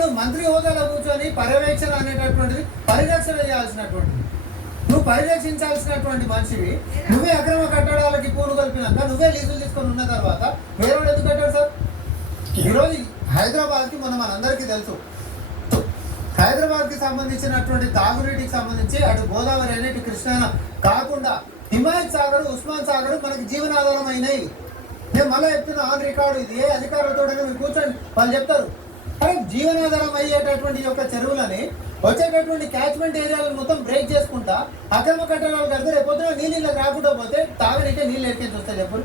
నువ్వు మంత్రి హోదాలో కూర్చొని పర్యవేక్షణ అనేటటువంటిది పరిరక్షణ చేయాల్సినటువంటిది, నువ్వు పరిరక్షించాల్సినటువంటి మనిషివి. నువ్వే అక్రమ కట్టడాలకి పూలు కలిపినాక నువ్వే లీజులు తీసుకొని ఉన్న తర్వాత వేరేవాడు ఎందుకు కట్టాడు సార్? ఈరోజు హైదరాబాద్కి మనందరికీ తెలుసు, హైదరాబాద్కి సంబంధించినటువంటి తాగునీటికి సంబంధించి అటు గోదావరి అనేటి కృష్ణ కాకుండా హిమాయత్ సాగర్, ఉస్మాన్ సాగర్ మనకి జీవనాధారం అయినాయి. నేను మళ్ళీ చెప్తున్నా ఆన్ రికార్డు, ఇది ఏ అధికారులతో మీరు కూర్చొని వాళ్ళు చెప్తారు. అరే జీవనాధారం అయ్యేటటువంటి యొక్క చెరువులని వచ్చేటటువంటి క్యాచ్మెంట్ ఏరియాలను మొత్తం బ్రేక్ చేసుకుంటా అక్రమ కట్టడాలు కడితే రేపొద్దున నీళ్ళు రాకుండా పోతే తాగనికే నీళ్ళు ఎక్కించి వస్తాయి. చెప్పు,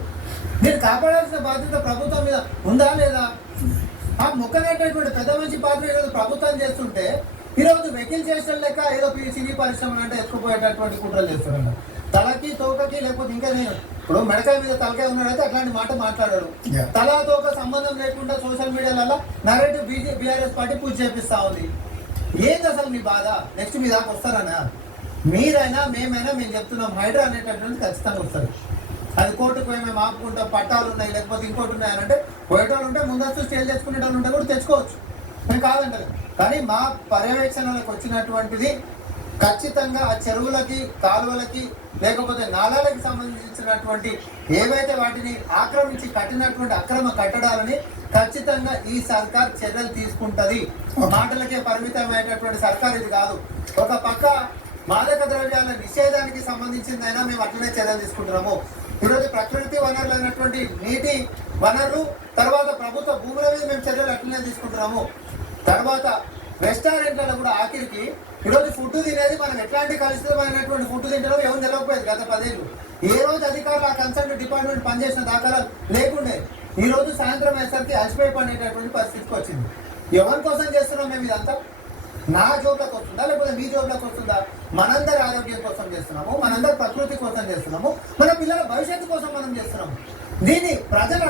మీరు కాపాడాల్సిన బాధ్యత ప్రభుత్వం మీద ఉందా లేదా? ఆ మొక్కనేటటువంటి పెద్ద మంచి పాత్ర ఈరోజు ప్రభుత్వం చేస్తుంటే ఈరోజు వెకిల్ చేసిన లెక్క ఏదో సినీ పరిశ్రమలు అంటే ఎత్తుకుపోయేటటువంటి కుట్రలు చేస్తున్నారు. తలకి తోకకి లేకపోతే ఇంకా నేను ఇప్పుడు మెడకాయ మీద తలకాయ ఉన్నాడైతే అట్లాంటి మాట మాట్లాడాడు. తల తోక సంబంధం లేకుండా సోషల్ మీడియాలలో నరేటివ్ బీఆర్ఎస్ పార్టీ పూజ చేపిస్తా ఉంది. ఏంది అసలు మీ బాధ? నెక్స్ట్ మీ దాకా వస్తారనా? మీరైనా మేమైనా మేము చెప్తున్నాం, హైడ్రా అనేటటువంటి ఖచ్చితంగా వస్తారు. అది కోర్టుకు పోయి మేము ఆపుకుంటాం, పట్టాలు ఉన్నాయి లేకపోతే ఇంకోటి ఉన్నాయనంటే పోయేటోళ్ళు ఉంటే ముందస్తు స్టేల్ తెచ్చుకునేటోళ్ళు ఉంటే కూడా తెచ్చుకోవచ్చు, మేము కాదంటారు. కానీ మా పర్యవేక్షణలకు వచ్చినటువంటిది ఖచ్చితంగా ఆ చెరువులకి, కాలువలకి లేకపోతే నాలాలకి సంబంధించినటువంటి ఏవైతే వాటిని ఆక్రమించి కట్టినటువంటి అక్రమ కట్టడాలని ఖచ్చితంగా ఈ సర్కార్ చర్యలు తీసుకుంటది. మాటలకే పరిమితమైనటువంటి సర్కార్ ఇది కాదు. ఒక పక్క మాదక ద్రవ్యాల నిషేధానికి సంబంధించిందైనా మేము అట్లనే చర్యలు తీసుకుంటున్నాము. ఈరోజు ప్రకృతి వనరులు అయినటువంటి నీటి వనరులు, తర్వాత ప్రభుత్వ భూముల మీద మేము చర్యలు అట్లనే తీసుకుంటున్నాము. తర్వాత రెస్టారెంట్లలో కూడా ఆఖరికి ఈరోజు ఫుడ్ తినేది మనం ఎట్లాంటి కలుషితమైనటువంటి ఫుడ్ తింటారో ఎవరు తెలియకపోయేది గత 10 ఏళ్ళు. ఏ రోజు అధికారులు ఆ కన్సర్న్ డిపార్ట్మెంట్ పనిచేసిన దాఖలాలు లేకుండే. ఈ రోజు సాయంత్రం అయ్యేసరికి అలసిపోయి పడేటటువంటి పరిస్థితికి వచ్చింది. ఎవరి కోసం చేస్తున్నాం మేము ఇదంతా? నా జోబ్లకు వస్తుందా లేకపోతే మీ జోబ్లకు వస్తుందా? మనందరి ఆరోగ్యం కోసం చేస్తున్నాము, మనందరి ప్రకృతి కోసం చేస్తున్నాము, మన పిల్లల భవిష్యత్తు కోసం మనం చేస్తున్నాము. దీన్ని ప్రజలు